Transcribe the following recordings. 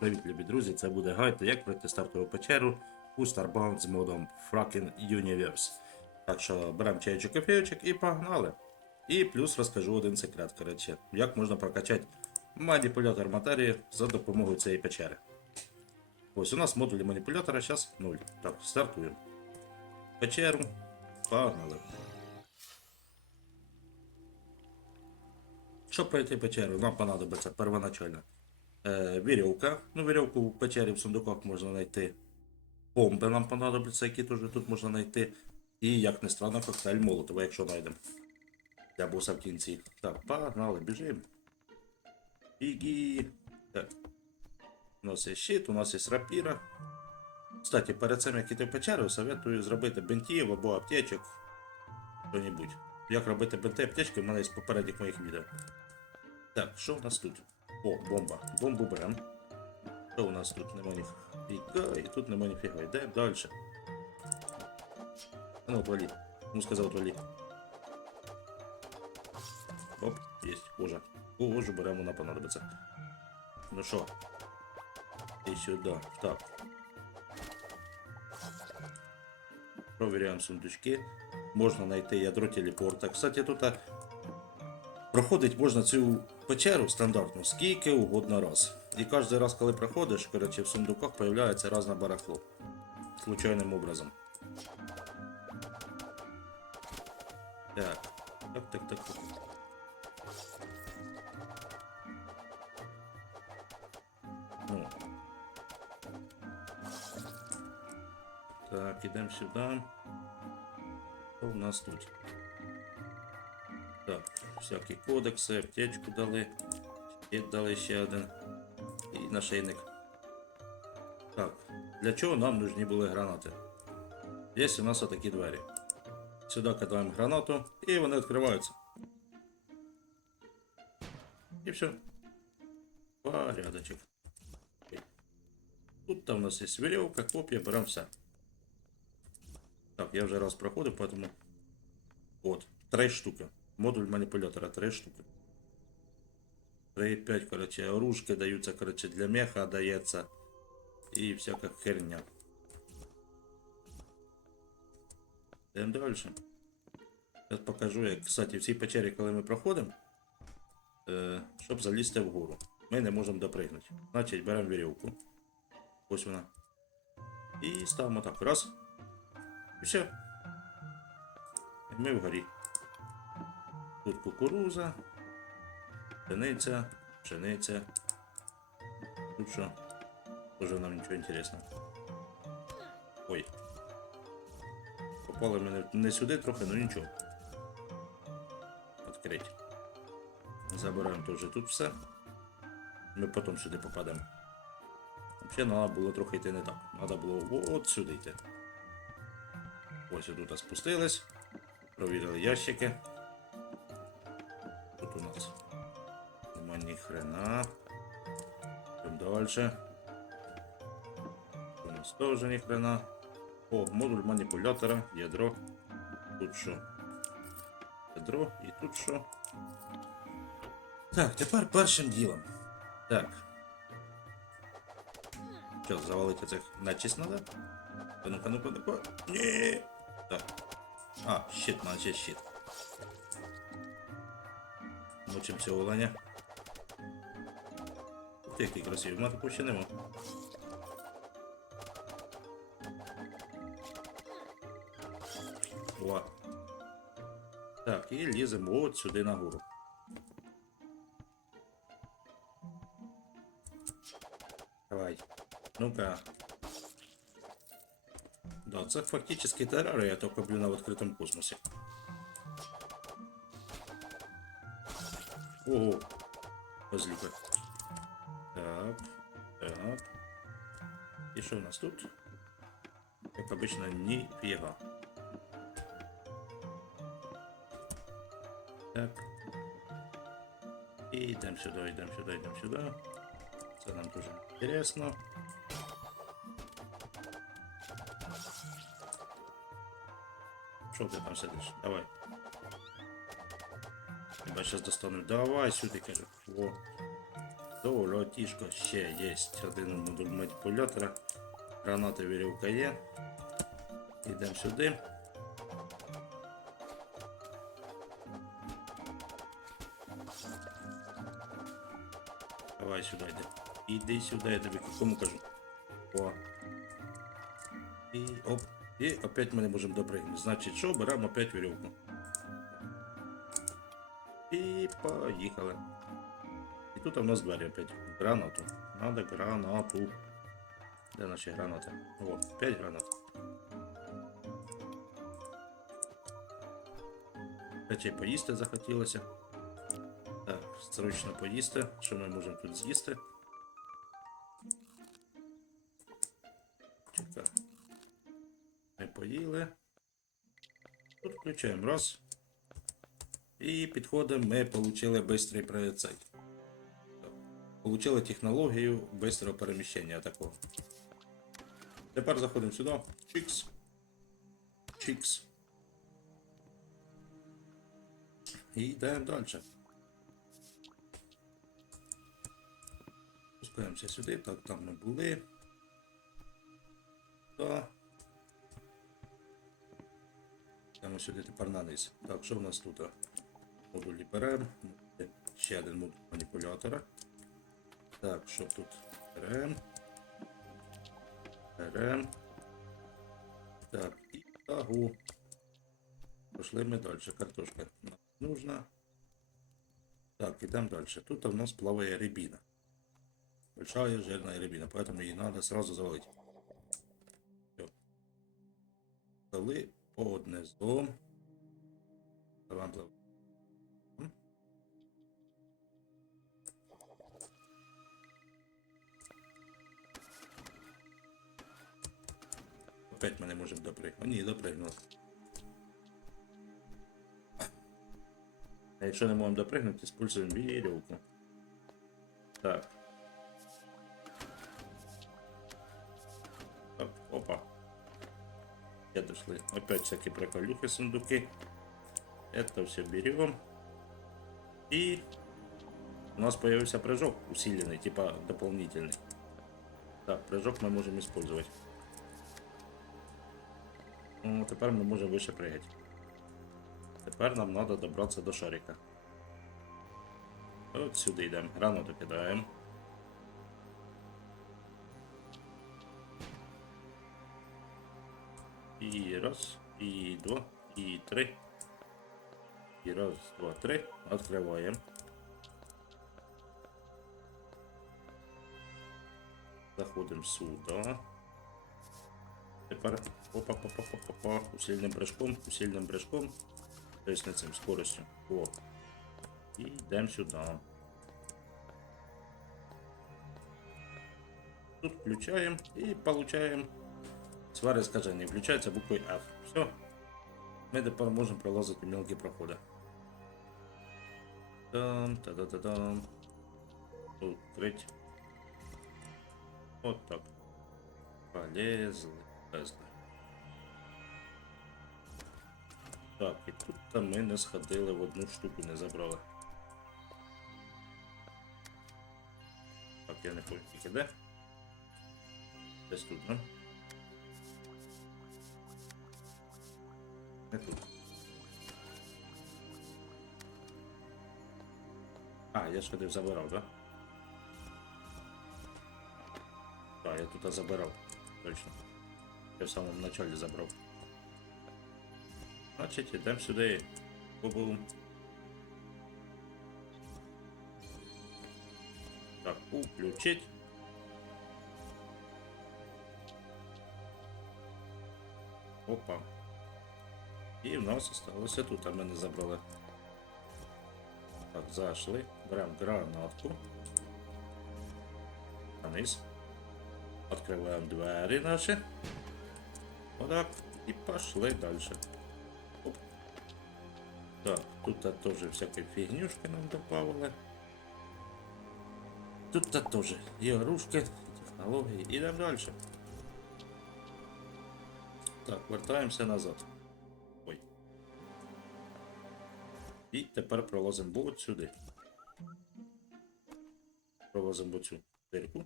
Привіт, любі друзі! Це буде гайд, як пройти стартову печеру у Starbound з модом Fracken Universe. Так що беремо чайчик кофейочок і погнали. І плюс розкажу один секрет, коротше, як можна прокачати маніпулятор матерії за допомогою цієї печери. Ось у нас модулі маніпулятора зараз 0. Так, стартуємо. Печеру. Погнали. Щоб пройти печеру, нам понадобиться первоначально е, вірьовка. Ну, вірьовку в печері в сундуках можна знайти. Бомби нам понадобляться, які теж тут можна знайти. І, як не странно, коктейль Молотова, якщо знайдемо. Я боса в кінці. Так, погнали, біжимо. Бігі. Так. У нас є щит, у нас є рапіра. Кстати, перед цим як іти в печеру, советую зробити бинтів або аптечок. Що-небудь. Як робити бинти аптечки, в мене є попередніх моїх відео. Так, що у нас тут? О, бомба. Бомбу берем. Що у нас тут? Нема ніфіга, і тут нема ніфіга. Йдемо далі. А ну, отвали. Ну, сказав, отвали. Оп, есть, кожа. Кожу беремо, вона понадобиться. Ну що? І сюди. Так. Провіряємо сундучки. Можна знайти ядро телепорта. Кстати, тут проходить можна цю печеру стандартну скільки угодно раз. І кожен раз, коли проходиш, коротше, в сундуках появляється разне барахло. Случайним образом. Так. Так, так, так. так. Ну. Так, ідемо сюди. Що у нас тут? Так, всякі кодекси, аптечку дали. Щит дали ще один. І нашийник. Так, для чого нам нужні були гранати? Є у нас отакі двері. Сюди кидаємо гранату і вони відкриваються. І все. Порядочок. Тут там у нас є веревка, копія, беремо все. Так, я вже раз проходив, поэтому. От, три штуки. Модуль маніпулятора, три штуки. 3,5, короче, оружки даються, короче, для меха дається. І всяка херня. Йдемо далі. Зараз покажу, як, кстати, в цій печері, коли ми проходимо, е, щоб залізти вгору. Ми не можемо допригнути. Значить, беремо вірьовку. Ось вона. І ставимо так. Раз. І все. Ми вгорі. Тут кукуруза, пшениця, пшениця. Тут що? Тоже нам нічого інтересного. Ой. Попали мене не сюди трохи, ну нічого. Відкрить. Забираємо теж тут все. Ми потім сюди попадемо. Взагалі треба було трохи йти не так. Треба було от сюди йти. Ось тут спустились. Провірили ящики. хрена. Йдемо далі. У нас теж ні хрена. О, модуль маніпулятора, ядро. Тут що? Ядро і тут що? Так, тепер першим ділом. Так. Що, завалити цих начість надо? Ну-ка, ну-ка, ну-ка. Ні. Так. А, щит, наче щит. Мучим цього оленя. Ти, який красивий, в мене такого ще нема. О. Так, і ліземо от сюди нагору. Давай. Ну-ка. Да, це фактически террария, только, блин, в открытом космосе. Ого. Козлика. Так. Так. И что у нас тут? Как обычно, нифига. Так. И идем сюда, идем сюда, идем сюда. Це нам дуже интересно. Що ти там сидиш? Давай. Тебе сейчас достану. Давай сюди, кажу. Во. Золотішко ще є. Один модуль маніпулятора. Граната вірівка є. Йдемо сюди. Давай сюди йди. Іди сюди, я тобі кому кажу. О. І оп. І опять ми не можемо допригнути. Значить, що, беремо опять вірьовку. І поїхали. І тут у нас двері опять. Гранату. Надо гранату. Де наші гранати? О, 5 гранат. Хоча поїсти захотілося. Так, срочно поїсти. Що ми можемо тут з'їсти? Чекай. Ми поїли. Тут включаємо раз. І підходимо, ми отримали бистрий прицей. Получили технологію бистрого переміщення такого. Тепер заходимо сюди. Чикс. Чикс. І йдемо далі. Спускаємося сюди, так, там ми були. Так. Йдемо сюди тепер на низ. Так, що в нас тут? Модулі беремо. Ще один модуль маніпулятора. Так, що тут? Берем. Берем. Так, і тагу. Пошли ми далі. Картошка нам нужна. Так, идем дальше. Тут у нас плавая рябина. Большая жирная рябина, поэтому ее надо сразу завалить. Все. Дали по однизу. Давай плав- можемо допригнути. Ні, допригнули. А якщо не можемо допригнути, используємо вірьовку. Так. Так, опа. Я дошли. Опять всякие приколюхи, сундуки. Это все берем. И у нас появился прыжок усиленный, типа дополнительный. Так, прыжок мы можем использовать. Ну, тепер ми можемо вище пригати. Тепер нам треба добратися до шарика. От сюди йдемо. Гранату кидаємо. І раз, і два, і три. І раз, два, три. Відкриваємо. Заходимо сюди. Тепер опа па па па па па усильним прыжком, усильним прыжком. То есть на цим скоростю. О. І йдемо сюди. Тут включаємо і получаємо свари скаження. Включається буквою F. Все. Ми тепер можемо пролазити мелкі проходи. Там, та-да-да-дам. Открыть. Вот так. Полезли. Полезли. Так, і тут там ми не сходили в одну штуку, не забрали. Так, я не пам'ятаю, тільки де. Десь тут, ну? Не тут. А, я ж ходив забирав, да? Так, я тут забирав. Точно. Я в самому началі забрав. Значить, йдемо сюди. Бу-бум. Так, включить. Опа. І в нас осталося тут, а ми не забрали. Так, зайшли. Беремо гранатку. Вниз. Открываем двері наші. Отак. І пошли дальше. Оп. Так, тут тоже всякой фигнюшки нам добавили. Тут тоже і оружки, технології. Ідемо дальше. Так, вертаємося назад. Ой. І тепер пролазимо от сюди. Провозимо цю дирку.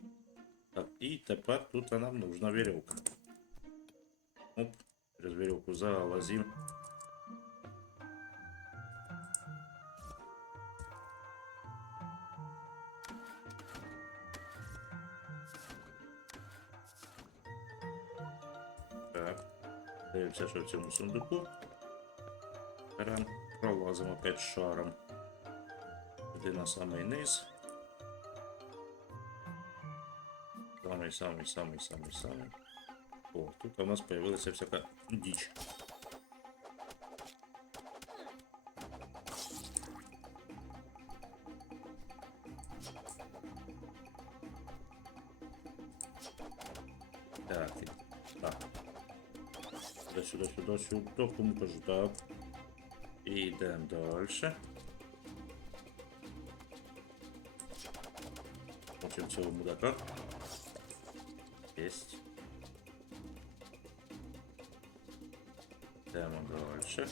Так, і тепер тут нам нужна вірьовка. Оп, через вірьовку залазим. Так. Дивимося, що в цьому сундуку. Берем, пролазимо опять шаром. Туди на самий низ. Самий, самий, самий, самий, самий. О, тут у нас появилася всяка діч. Так, і- так. Сюди, сюди, сюди, сюди, кому кажу, так. І йдемо далі. Хочемо цього мудака. Єсть. Далі.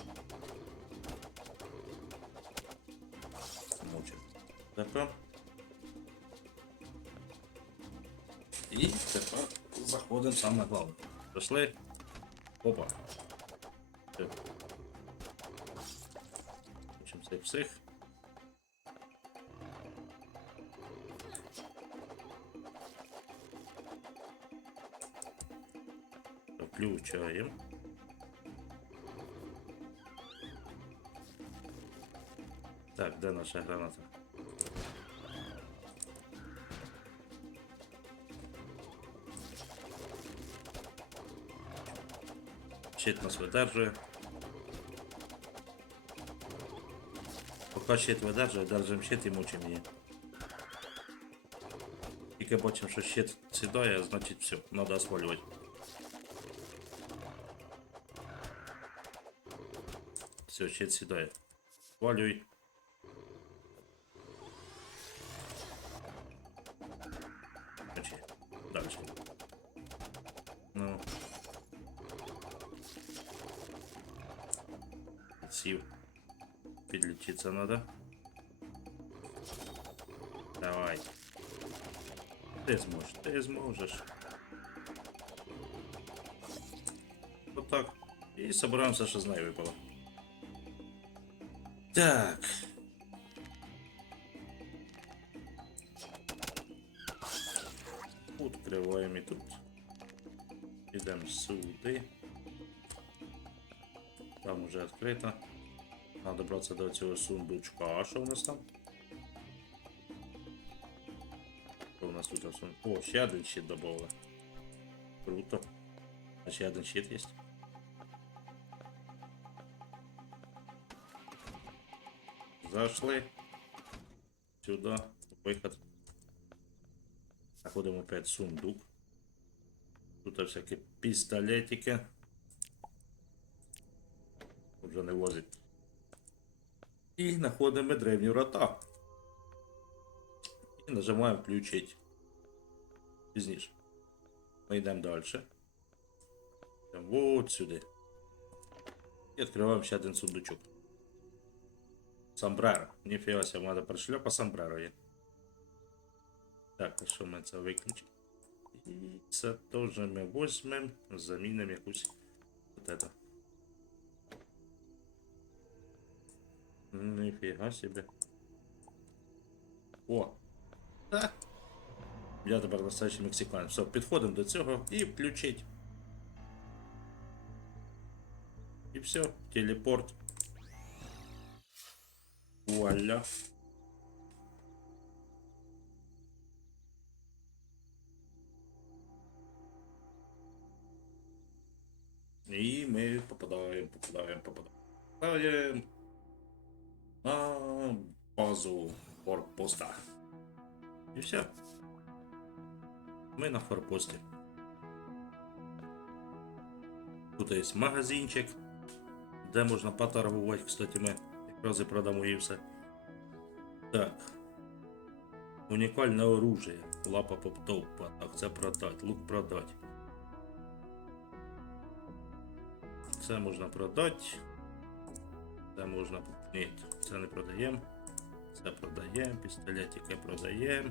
Мучимо. Тепер. І тепер заходимо саме головне. Пішли. Опа. Все. Хочемо цих всіх. Включаємо. Так, де наша граната? Щит нас видержує. Поки щит видержує, держимо щит і мучимо її. Тільки бачимо, що щит сідає, значить все, треба освалювати. Все, щит сідає. Свалюй. Значить, далі. Ну. Сів. Підлічитися треба. Давай. Ти зможеш, ти зможеш. Отак. І собираємося, що з нею випало. Так. Відкриваємо і тут. Ідемо сюди. Там уже відкрито. Надо добратися до цього сундучка. А що у нас там? Що у нас тут за сундук? О, ще один щит добавили. Круто. А ще один щит є. Зашли. Сюда. Выход. Находим опять сундук. Тут всякие пистолетики. Уже не возить. І знаходимо древню рота. І нажимаємо включить. Пізніше. Ми йдемо далі. Йдемо вот сюди. І відкриваємо ще один сундучок. Сомбреро. Ніфіга себе, треба пришльопа сомбреро є. Так, а що ми це виключимо? І це теж ми візьмемо, замінимо якусь вот это. Ніфіга себе. О! Ха! Я тепер настоящий мексиканець. Все, підходимо до цього і включить. І все, телепорт. Вуаля. І ми попадаємо, попадаємо, попадаємо. На базу форпоста. І все. Ми на форпості. Тут є магазинчик, де можна поторгувати, кстати, ми якраз і продамо і все. Так. Унікальне оружие. Лапа поптовпа. Так, це продать, лук продать. Це можна продати. Це можна. Ні, це не продаємо. Це продаємо, пістолетики продаємо.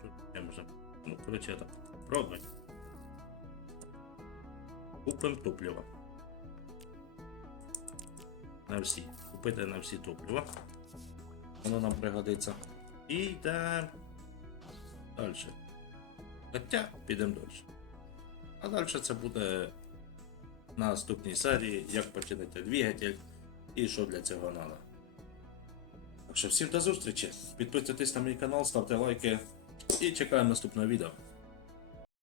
Що таке може? Ну, коротше, так. Продать. Купимо топливо. На всі. Купити на всі топливо. Воно нам пригодиться. І йдемо далі. Хоча підемо далі. А далі це буде на наступній серії, як починити двигатель і що для цього треба. Так що всім до зустрічі. Підписуйтесь на мій канал, ставте лайки і чекаємо наступного відео.